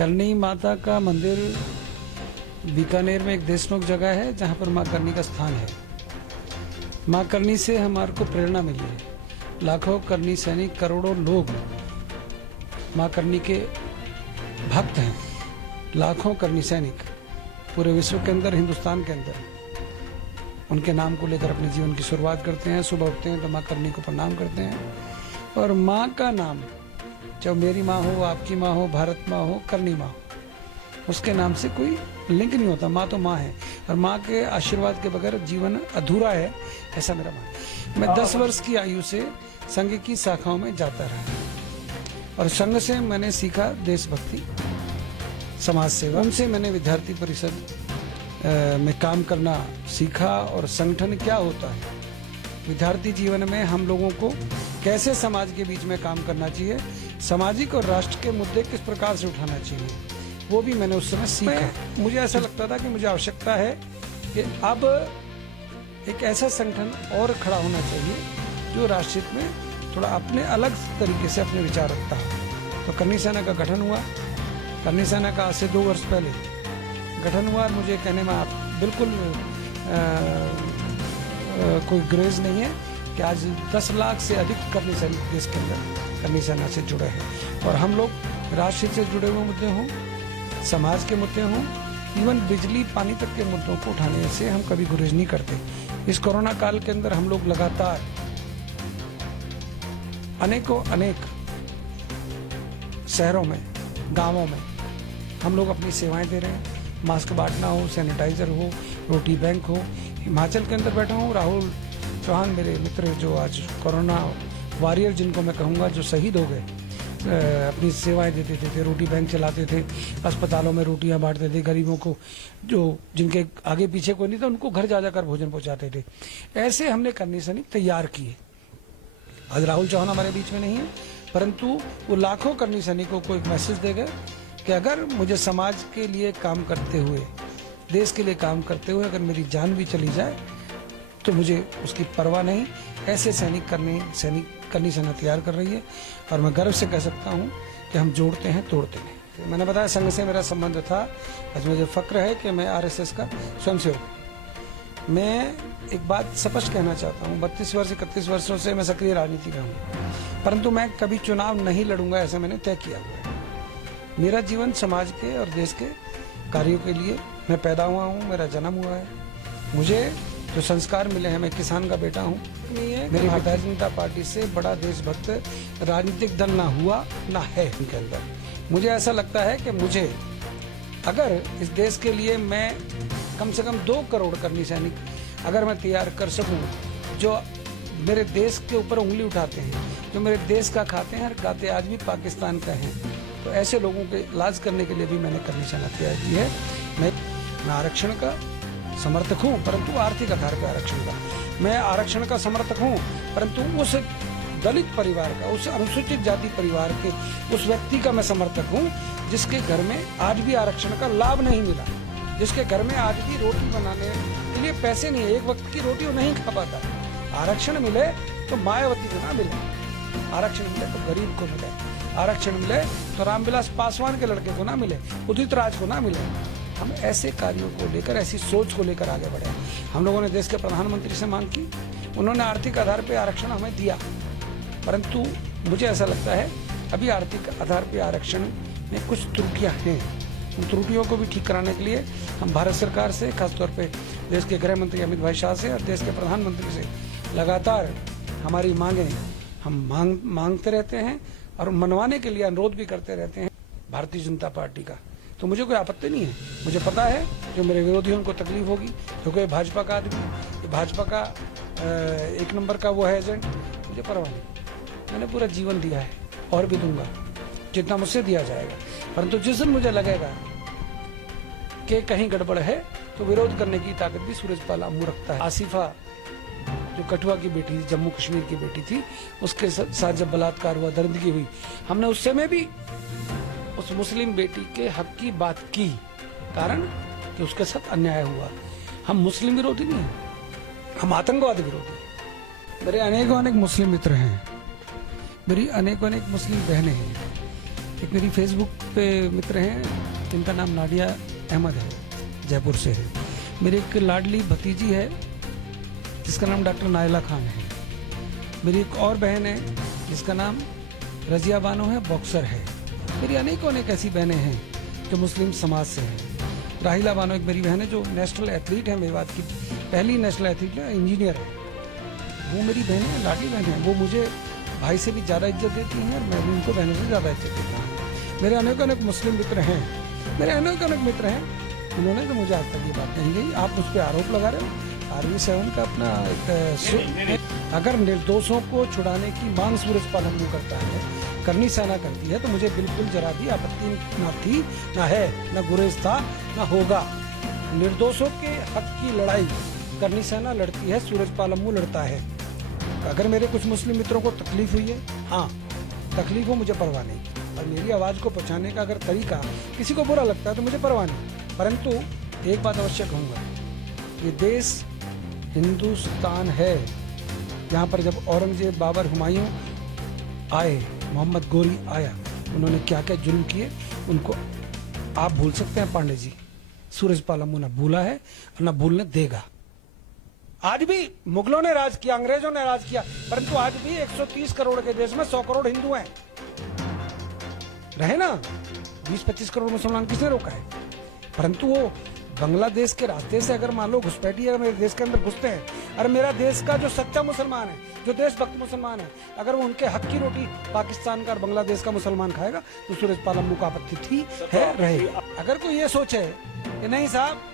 करनी माता का मंदिर बीकानेर में एक देशनोक जगह है जहाँ पर माँ करनी का स्थान है। माँ करनी से हमारे को प्रेरणा मिली है। लाखों करनी सैनिक, करोड़ों लोग माँ करनी के भक्त हैं। लाखों करनी सैनिक पूरे विश्व के अंदर, हिंदुस्तान के अंदर उनके नाम को लेकर अपने जीवन की शुरुआत करते हैं। सुबह उठते हैं तो माँ करनी को प्रणाम करते हैं। और माँ का नाम, चाहे मेरी माँ हो, आपकी माँ हो, भारत माँ हो, करनी माँ हो, उसके नाम से कोई लिंक नहीं होता। माँ तो माँ है और माँ के आशीर्वाद के बगैर जीवन अधूरा है, ऐसा मेरा मानना। मैं 10 वर्ष की आयु से संघ की शाखाओं में जाता रहा और संघ से मैंने सीखा देशभक्ति, समाज सेवा। उनसे मैंने विद्यार्थी परिषद में काम करना सीखा और संगठन क्या होता है, विद्यार्थी जीवन में हम लोगों को कैसे समाज के बीच में काम करना चाहिए, सामाजिक और राष्ट्र के मुद्दे किस प्रकार से उठाना चाहिए, वो भी मैंने उस समय सीखा। मुझे ऐसा लगता था कि मुझे आवश्यकता है कि अब एक ऐसा संगठन और खड़ा होना चाहिए जो राष्ट्रहित में थोड़ा अपने अलग तरीके से अपने विचार रखता हो। तो करनी सेना का गठन हुआ। करनी सेना का आज से 2 वर्ष पहले गठन हुआ। मुझे कहने में आप बिल्कुल कोई ग्रेज नहीं है कि आज 10 लाख से अधिक करनी सैनिक देश के अंदर करनी सेना से जुड़े हैं। और हम लोग राष्ट्र से जुड़े हुए मुद्दे हों, समाज के मुद्दे हों, इवन बिजली पानी तक के मुद्दों को उठाने से हम कभी गुरेज नहीं करते। इस कोरोना काल के अंदर हम लोग लगातार अनेक शहरों में, गांवों में हम लोग अपनी सेवाएं दे रहे हैं। मास्क बांटना हो, सैनिटाइजर हो, रोटी बैंक हो। हिमाचल के अंदर बैठा हूँ, राहुल चौहान मेरे मित्र जो आज कोरोना वॉरियर जिनको मैं कहूँगा, जो शहीद हो गए, अपनी सेवाएं देते थे, रोटी बैंक चलाते थे, अस्पतालों में रोटियां बांटते थे, गरीबों को जो जिनके आगे पीछे कोई नहीं था उनको घर जा जाकर भोजन पहुंचाते थे। ऐसे हमने करनी सैनिक तैयार किए। आज राहुल चौहान हमारे बीच में नहीं है, परंतु वो लाखों करनी सैनिकों को एक मैसेज देगा कि अगर मुझे समाज के लिए काम करते हुए, देश के लिए काम करते हुए अगर मेरी जान भी चली जाए तो मुझे उसकी परवाह नहीं। ऐसे सैनिक करनी सेना तैयार कर रही है और मैं गर्व से कह सकता हूं कि हम जोड़ते हैं, तोड़ते नहीं। मैंने बताया संघ से मेरा संबंध था। आज मुझे फक्र है कि मैं आरएसएस का स्वयंसेवक। मैं एक बात स्पष्ट कहना चाहता हूं, 31 वर्षों से मैं सक्रिय राजनीति में हूं, परंतु मैं कभी चुनाव नहीं लड़ूंगा, ऐसा मैंने तय किया हुआ है। मेरा जीवन समाज के और देश के कार्यों के लिए मैं पैदा हुआ हूँ, मेरा जन्म हुआ है। मुझे जो संस्कार मिले हैं, मैं किसान का बेटा हूँ। मेरी भारतीय जनता पार्टी से बड़ा देशभक्त राजनीतिक दल ना हुआ ना है इनके अंदर। मुझे ऐसा लगता है कि मुझे अगर इस देश के लिए मैं कम से कम 2 करोड़ करनी सैनिक अगर मैं तैयार कर सकूं, जो मेरे देश के ऊपर उंगली उठाते हैं, जो मेरे देश का खाते हैं और गाते आज भी पाकिस्तान का हैं, तो ऐसे लोगों के इलाज करने के लिए भी मैंने करनी सेना तैयार की है। मैं आरक्षण का समर्थक हूँ, परंतु आर्थिक आधार पर आरक्षण का। मैं आरक्षण का समर्थक हूँ, परंतु उस दलित परिवार का, उस अनुसूचित जाति परिवार के उस व्यक्ति का मैं समर्थक हूँ जिसके घर में आज भी आरक्षण का लाभ नहीं मिला, जिसके घर में आज भी रोटी बनाने के लिए पैसे नहीं है, एक वक्त की रोटी वो नहीं खा पाता। आरक्षण मिले तो मायावती को ना मिले, आरक्षण मिले तो गरीब को मिले, आरक्षण मिले तो रामविलास पासवान के लड़के को ना मिले, उदित राज को ना मिले। हम ऐसे कार्यों को लेकर, ऐसी सोच को लेकर आगे बढ़े। हम लोगों ने देश के प्रधानमंत्री से मांग की, उन्होंने आर्थिक आधार पर आरक्षण हमें दिया, परंतु मुझे ऐसा लगता है अभी आर्थिक आधार पर आरक्षण में कुछ त्रुटियां हैं। उन त्रुटियों को भी ठीक कराने के लिए हम भारत सरकार से, खासतौर पे देश के गृह मंत्री अमित भाई शाह से और देश के प्रधानमंत्री से लगातार हमारी मांगें हम मांगते रहते हैं और मनवाने के लिए अनुरोध भी करते रहते हैं भारतीय जनता पार्टी का। तो मुझे कोई आपत्ति नहीं है। मुझे पता है जो मेरे विरोधियों को तकलीफ होगी, क्योंकि भाजपा का आदमी, भाजपा का 1 नंबर का वो है एजेंट, मुझे परवाह नहीं। मैंने पूरा जीवन दिया है और भी दूंगा जितना मुझसे दिया जाएगा, परंतु जिस दिन मुझे लगेगा कि कहीं गड़बड़ है तो विरोध करने की ताकत भी सूरजपाल अम्मू रखता है। आसिफा जो कठुआ की बेटी थी, जम्मू कश्मीर की बेटी थी, उसके साथ जब बलात्कार हुआ, दरिंदगी हुई, हमने उस समय भी उस मुस्लिम बेटी के हक की बात की, कारण कि उसके साथ अन्याय हुआ। हम मुस्लिम विरोधी नहीं हैं, हम आतंकवाद विरोधी। मेरे अनेक मुस्लिम मित्र हैं, मेरी अनेक मुस्लिम बहनें हैं, एक मेरी फेसबुक पे मित्र हैं जिनका नाम नाडिया अहमद है, जयपुर से है। मेरी एक लाडली भतीजी है जिसका नाम डॉक्टर नायला खान है। मेरी एक और बहन है जिसका नाम रजिया बानो है, बॉक्सर है। मेरी अनेकों ऐसी बहनें हैं जो मुस्लिम समाज से हैं। राहिला बानो एक मेरी बहन है जो नेशनल एथलीट है, मेवात की पहली नेशनल एथलीट है, इंजीनियर है। वो मेरी बहन है, लाडली बहन है। वो मुझे भाई से भी ज़्यादा इज्जत देती हैं और मैं भी उनको बहनों से ज़्यादा इज्जत देता हूँ। मेरे अनेक मुस्लिम मित्र हैं, मेरे अनेक मित्र हैं, उन्होंने तो मुझे आज तक ये बात नहीं कही। आप उस पर आरोप लगा रहे हो। आर्मी 7 का अपना एक अगर निर्दोषों को छुड़ाने की मांग सूरजपाल अम्मू करता है, करनी सेना करती है, तो मुझे बिल्कुल जरा भी आपत्ति ना थी, ना है, ना गुरेज था, ना होगा। निर्दोषों के हक की लड़ाई करनी सेना लड़ती है, सूरजपाल अम्मू लड़ता है। अगर मेरे कुछ मुस्लिम मित्रों को तकलीफ हुई है, हाँ तकलीफ हो, मुझे परवाह नहीं। और मेरी आवाज़ को पहुँचाने का अगर तरीका किसी को बुरा लगता है तो मुझे परवाह नहीं। परंतु एक बात अवश्य कहूँगा, ये देश हिंदुस्तान है। यहाँ पर जब औरंगजेब, बाबर, हुमायूं आए, मोहम्मद गोरी आया, उन्होंने क्या क्या जुल्म किए उनको आप भूल सकते हैं पांडे जी। सूरजपाल अम्मू ना भूला है और ना भूलने देगा। आज भी मुगलों ने राज किया, अंग्रेजों ने राज किया, परंतु आज भी 130 करोड़ के देश में 100 करोड़ हिंदू हैं। रहे ना 20-25 करोड़ मुसलमान, किसने रोका है? परंतु वो बांग्लादेश के रास्ते से अगर मान लो घुसपैठी अगर मेरे देश के अंदर घुसते हैं, और मेरा देश का जो सच्चा मुसलमान है, जो देशभक्त मुसलमान है, अगर वो उनके हक की रोटी पाकिस्तान का और बांग्लादेश का मुसलमान खाएगा तो सूरजपाल अम्मू को आपत्ति थी, है, रहे। अगर कोई ये सोचे कि नहीं साहब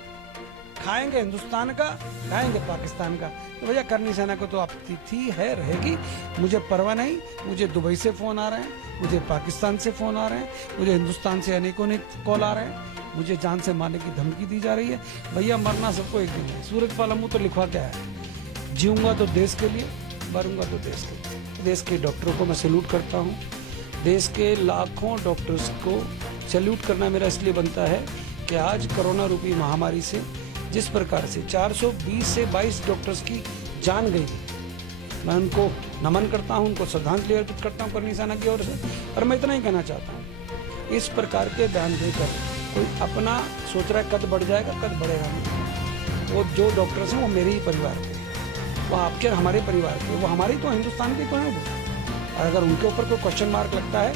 खाएंगे हिंदुस्तान का, खाएंगे पाकिस्तान का, तो भैया करनी सेना को तो आपत्ति थी, है, रहेगी। मुझे परवाह नहीं। मुझे दुबई से फोन आ रहे हैं, मुझे पाकिस्तान से फोन आ रहे हैं, मुझे हिंदुस्तान से अनेकों ने कॉल आ रहे हैं, मुझे जान से मारने की धमकी दी जा रही है। भैया मरना सबको एक दिन है। सूरजपाल अम्मू तो लिखवा क्या है, जीऊंगा तो देश के लिए, मरूंगा तो देश के लिए। देश के डॉक्टरों को मैं सैल्यूट करता हूँ। देश के लाखों डॉक्टर्स को सैल्यूट करना मेरा इसलिए बनता है कि आज कोरोना रूपी महामारी से जिस प्रकार से 420 से 22 डॉक्टर्स की जान गई, मैं उनको नमन करता हूं, उनको श्रद्धांजलि अर्पित करता हूं करनी सेना की ओर से। और मैं इतना ही कहना चाहता हूं, इस प्रकार के बयान देकर कोई अपना सोच रहा है कद बढ़ जाएगा, कद बढ़ेगा नहीं। वो जो डॉक्टर्स हैं वो मेरे ही परिवार के, वो आपके और हमारे परिवार के, वो हमारी तो हिंदुस्तान के तो हैं वो। और अगर उनके ऊपर कोई क्वेश्चन मार्क लगता है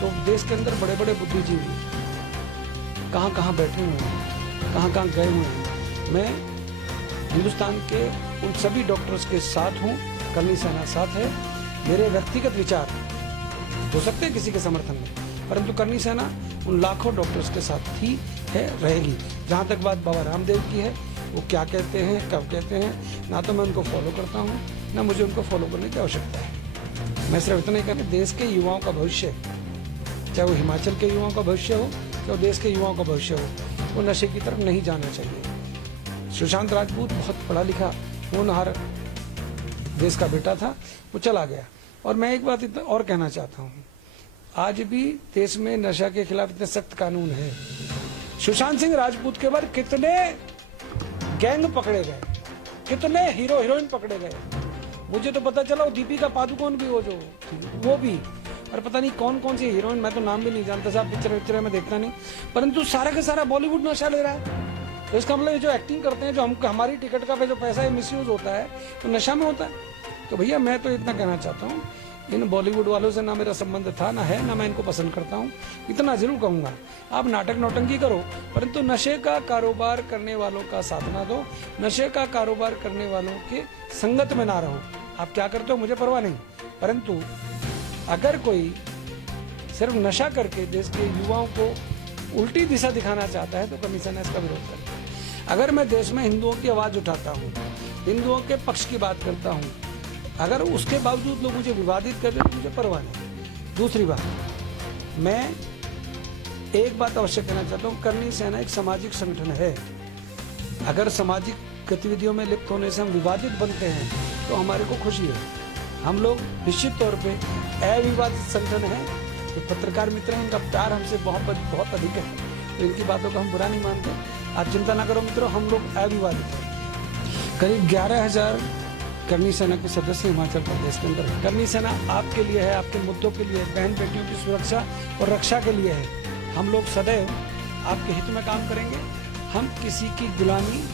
तो देश के अंदर बड़े बड़े बुद्धिजीवी कहाँ कहाँ बैठे हुए हैं, कहाँ कहाँ गए हुए हैं। मैं हिंदुस्तान के उन सभी डॉक्टर्स के साथ हूँ, करनी सेना साथ है। मेरे व्यक्तिगत विचार हो सकते हैं किसी के समर्थन में, परंतु करनी सेना उन लाखों डॉक्टर्स के साथ थी, है, रहेगी। जहाँ तक बात बाबा रामदेव की है, वो क्या कहते हैं, कब कहते हैं, ना तो मैं उनको फॉलो करता हूँ, ना मुझे उनको फॉलो करने की आवश्यकता है। मैं सिर्फ इतना ही कहना, देश के युवाओं का भविष्य, चाहे वो हिमाचल के युवाओं का भविष्य हो, चाहे देश के युवाओं का भविष्य हो, वो नशे की तरफ नहीं जाना चाहिए। सुशांत राजपूत बहुत पढ़ा लिखा होनहार देश का बेटा था, वो चला गया। और मैं एक बात इतना और कहना चाहता हूँ, आज भी देश में नशा के खिलाफ इतने सख्त कानून है। सुशांत सिंह राजपूत के बाद कितने गैंग पकड़े गए, कितने हीरो हीरोइन पकड़े गए। मुझे तो पता चला वो दीपिका पादुकोण भी, वो भी, और पता नहीं कौन कौन सी हीरोइन, मैं तो नाम भी नहीं जानता साहब, पिक्चर में देखता नहीं, परंतु सारा का सारा बॉलीवुड नशा ले रहा है। तो इसका मतलब जो एक्टिंग करते हैं, जो हमारी टिकट का जो पैसा है मिसयूज होता है, तो नशा में होता है। तो भैया मैं तो इतना कहना चाहता हूँ, इन बॉलीवुड वालों से ना मेरा संबंध था, ना है, ना मैं इनको पसंद करता हूँ। इतना जरूर कहूँगा, आप नाटक नौटंकी करो, परंतु नशे का कारोबार करने वालों का साथ ना दो, नशे का कारोबार करने वालों के संगत में ना रहो। आप क्या करते हो मुझे परवाह नहीं, परंतु अगर कोई सिर्फ नशा करके देश के युवाओं को उल्टी दिशा दिखाना चाहता है तो करनी सेना इसका विरोध करता है। अगर मैं देश में हिंदुओं की आवाज उठाता हूँ, हिंदुओं के पक्ष की बात करता हूँ, अगर उसके बावजूद लोग मुझे विवादित कर रहे तो मुझे परवाह नहीं। दूसरी बात, मैं एक बात अवश्य कहना चाहता हूँ, करनी सेना एक सामाजिक संगठन है। अगर सामाजिक गतिविधियों में लिप्त होने से हम विवादित बनते हैं तो हमारे को खुशी है। हम लोग निश्चित तौर पे अविवादित संगठन है। तो पत्रकार मित्र हैं, इनका प्यार हमसे बहुत अधिक है, तो इनकी बातों को हम बुरा नहीं मानते। आप चिंता ना करो मित्रों, हम लोग अविवादित हैं। करीब 11,000 करनी सेना के सदस्य हिमाचल प्रदेश के अंदर। करनी सेना आपके लिए है, आपके मुद्दों के लिए, बहन बेटियों की सुरक्षा और रक्षा के लिए है। हम लोग सदैव आपके हित में काम करेंगे। हम किसी की गुलामी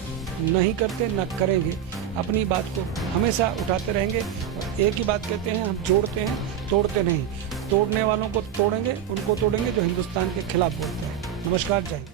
नहीं करते, न करेंगे। अपनी बात को हमेशा उठाते रहेंगे और एक ही बात कहते हैं, हम जोड़ते हैं, तोड़ते नहीं। तोड़ने वालों को तोड़ेंगे, उनको तोड़ेंगे जो हिंदुस्तान के खिलाफ बोलते हैं। नमस्कार, जय हिंद।